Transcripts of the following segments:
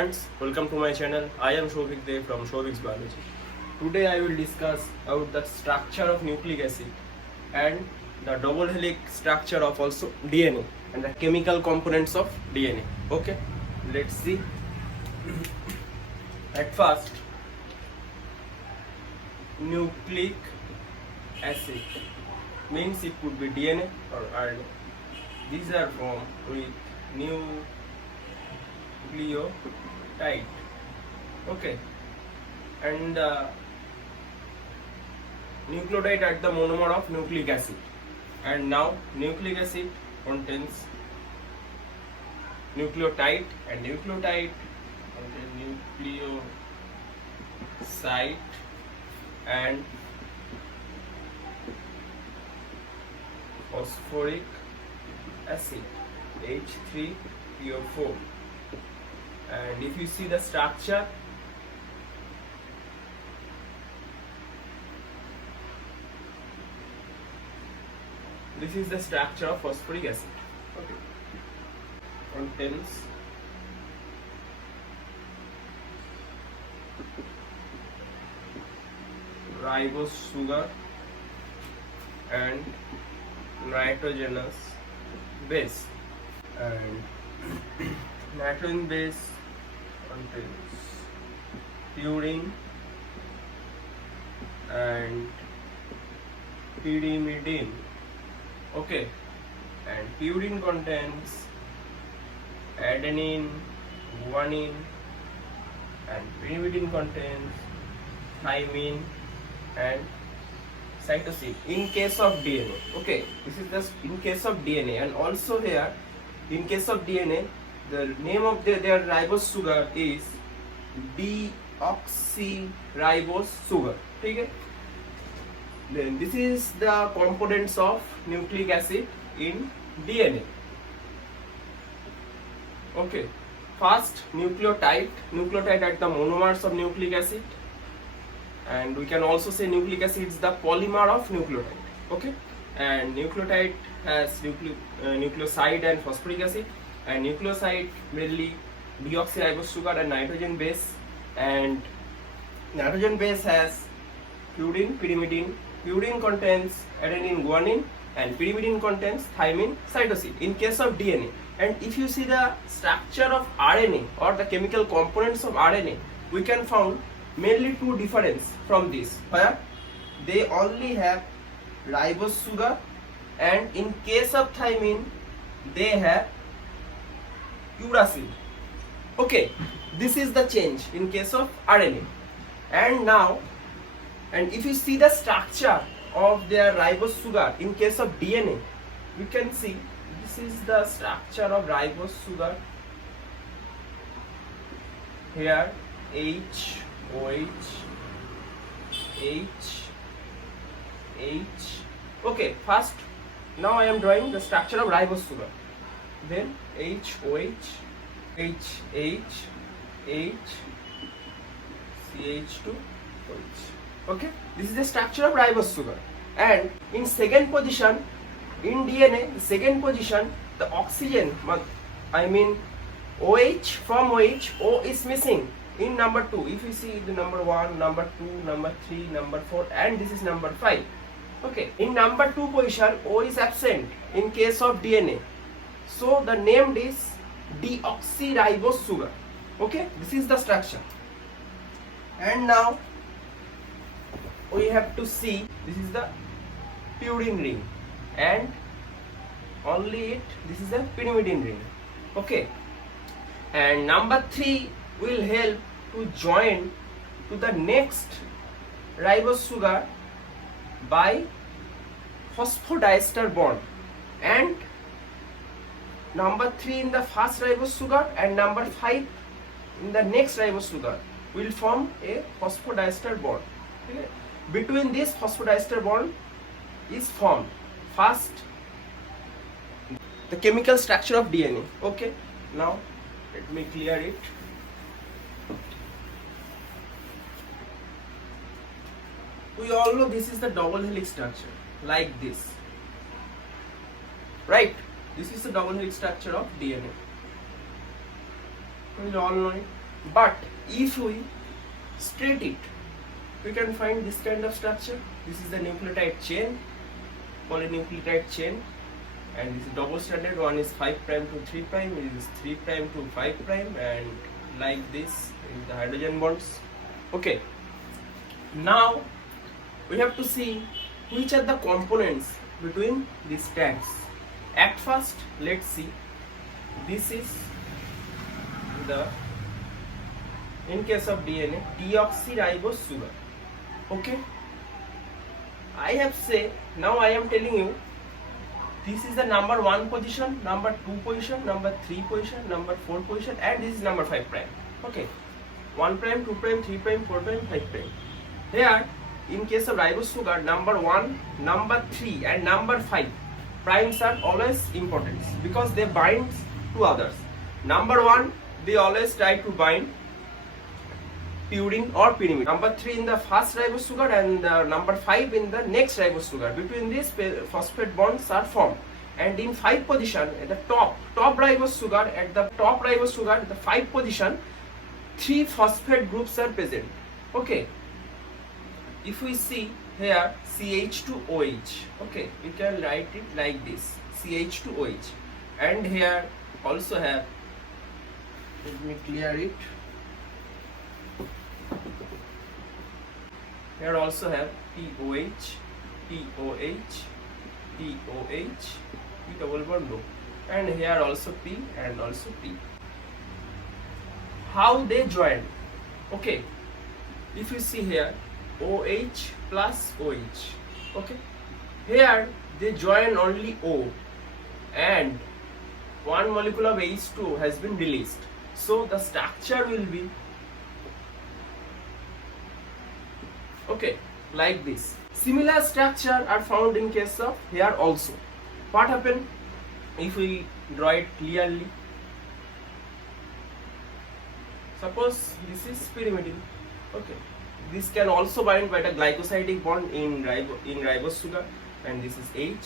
friends, welcome to my channel. I am Souvik from Souvik'sBiology. Today I will discuss about the structure of nucleic acid and the double helix structure of also DNA and the chemical components of DNA. Okay, let's see. At first, nucleic acid means it could be DNA or RNA. These are formed with nucleotide. Okay, and nucleotide at the monomer of nucleic acid. And now nucleic acid contains nucleotide, and nucleotide contains nucleoside and phosphoric acid H3PO4. And if you see the structure, this is the structure of phosphoric acid. Okay, contains ribose sugar and nitrogenous base, and nitrogen base contains purine and pyrimidine. Okay, and purine contains adenine, guanine, and pyrimidine contains thymine and cytosine in case of DNA. Okay, this is just in case of DNA, and also here in case of DNA the name of their ribose sugar is deoxyribose sugar. Okay, then this is the components of nucleic acid in DNA. Okay, first nucleotide at the monomers of nucleic acid, and we can also say nucleic acid is the polymer of nucleotide. Okay, and nucleotide has nucleoside and phosphoric acid, and nucleoside mainly deoxyribose sugar and nitrogen base, and nitrogen base has purine, pyrimidine. Purine contains adenine, guanine, and pyrimidine contains thymine, cytosine in case of DNA. And if you see the structure of RNA or the chemical components of RNA, we can find mainly two difference from this, where they only have ribose sugar, and in case of thymine they have uracil. Okay, this is the change in case of RNA. And if you see the structure of their ribose sugar in case of DNA, we can see this is the structure of ribose sugar. Here H, OH, H, H. Okay, first now I am drawing the structure of ribose sugar. Then H, OH, H, H, H, CH2, OH. Okay, this is the structure of ribose sugar. And in second position in DNA, the second position, the oxygen, I mean OH, from OH, O is missing in number 2. If you see the number 1, number 2, number 3, number 4, and this is number 5. Okay, in number 2 position, O is absent in case of DNA. So the name is deoxyribose sugar. Okay, this is the structure. And now we have to see, this is the purine ring, and only it, this is the pyrimidine ring. Okay, and number 3 will help to join to the next ribose sugar by phosphodiester bond, and number 3 in the first ribose sugar and number 5 in the next ribose sugar will form a phosphodiester bond. Okay? Between this phosphodiester bond is formed first the chemical structure of DNA. Okay, now let me clear it. We all know this is the double helix structure, like this, right? This is the double helix structure of DNA. We all know it. But if we straight it, we can find this kind of structure. This is the nucleotide chain, polynucleotide chain, and this is double stranded. One is 5' to 3', this is 3' to 5', and like this is the hydrogen bonds. Okay, now we have to see which are the components between these tags. At first, let's see, this is the, in case of DNA, deoxyribose sugar. Okay, I have said, now I am telling you, this is the number 1 position, number 2 position, number 3 position, number 4 position, and this is number 5'. Okay, 1', 2', 3', 4', 5'. Here, in case of ribose sugar, number 1, number 3, and number 5 primes are always important because they bind to others. Number 1, they always try to bind purine or pyrimidine. Number 3 in the first ribose sugar, and number 5 in the next ribose sugar. Between these, phosphate bonds are formed. And in 5 position, at the top ribose sugar, at the top ribose sugar, the 5 position, 3 phosphate groups are present. Okay, if we see here, CH2OH. Okay, you can write it like this, CH2OH. And here also have, let me clear it. Here also have POH, POH, POH, P double bond O, and here also P and also P. How they join? Okay, if you see here, OH plus OH. Okay, here they join only O, and one molecule of H2 has been released. So the structure will be okay like this. Similar structure are found in case of here also. What happen if we draw it clearly? Suppose this is pyrimidine. Okay, this can also bind by the glycosidic bond in ribose sugar, and this is H,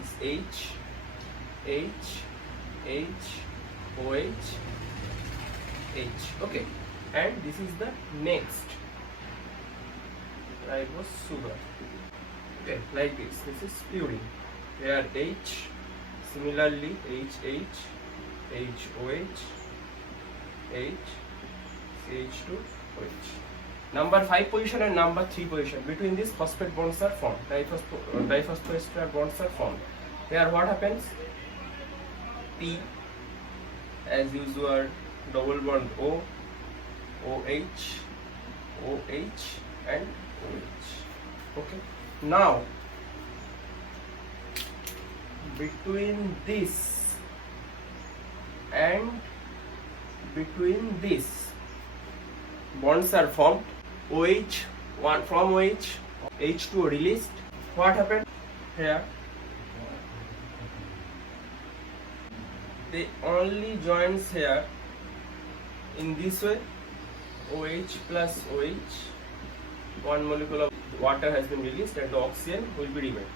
this is H, H, H, OH, H. Okay, and this is the next ribose sugar. Okay, like this. This is purine. Here H, similarly HH, HOH, H, CH2OH. Number 5 position and number 3 position. Between these, phosphate bonds are formed. Diphosphorester bonds are formed. Here what happens? P, as usual, double bond O, OH, OH, and OH. Okay. Now, between this and between this, bonds are formed. OH, one from OH, H2 released. What happened here? They only joins here in this way. OH plus OH, one molecule of water has been released and the oxygen will be remained.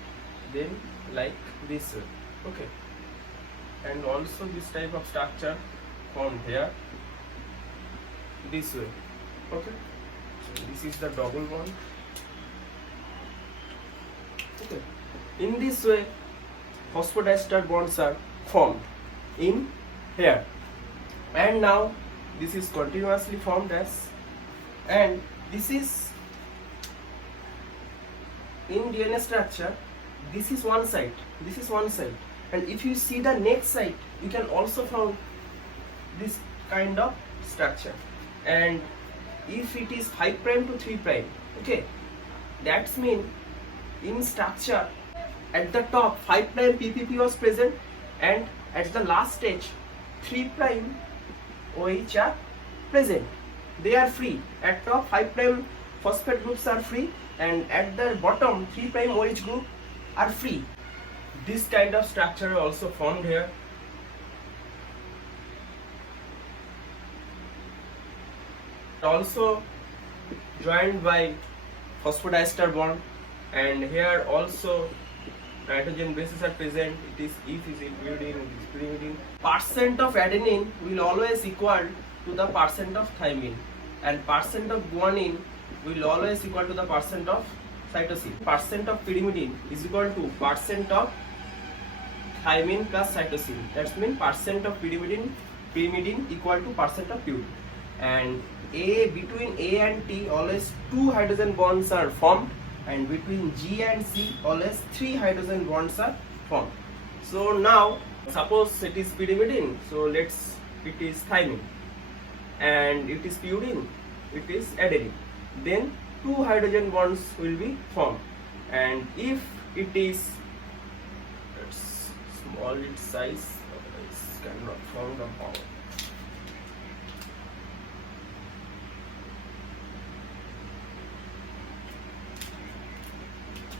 Then like this way. Okay. And also this type of structure formed here this way. Okay. So this is the double bond. Okay. In this way, phosphodiester bonds are formed in here. And now this is continuously formed as, and this is in DNA structure. This is one side, this is one side, and if you see the next side, you can also find this kind of structure. And if it is 5' to 3', okay, that's mean in structure at the top 5' PPP was present, and at the last stage 3' OH are present. They are free. At top 5' phosphate groups are free, and at the bottom 3' OH group are free. This kind of structure also formed here. Also joined by phosphodiester bond, and here also nitrogen bases are present, it is pyridine, it is pyrimidine. Percent of adenine will always equal to the percent of thymine, and percent of guanine will always equal to the percent of cytosine. Percent of pyrimidine is equal to percent of thymine plus cytosine. That means percent of pyrimidine equal to percent of purine. And between A and T always 2 hydrogen bonds are formed, and between G and C always 3 hydrogen bonds are formed. So now suppose it is pyrimidine, so it is thymine, and it is purine, it is adenine. Then 2 hydrogen bonds will be formed, and if it is small its size, otherwise cannot form the bond.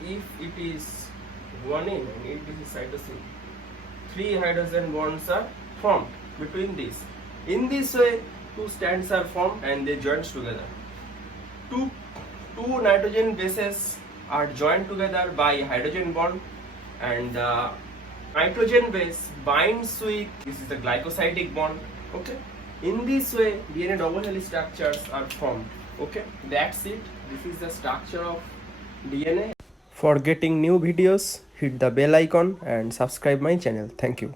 If it is guanine and it is cytosine, 3 hydrogen bonds are formed between these. In this way, 2 strands are formed and they join together. Two nitrogen bases are joined together by hydrogen bond, and the nitrogen base binds with, this is the glycosidic bond. Okay. In this way, DNA double helix structures are formed. Okay. That's it. This is the structure of DNA. For getting new videos, hit the bell icon and subscribe my channel. Thank you.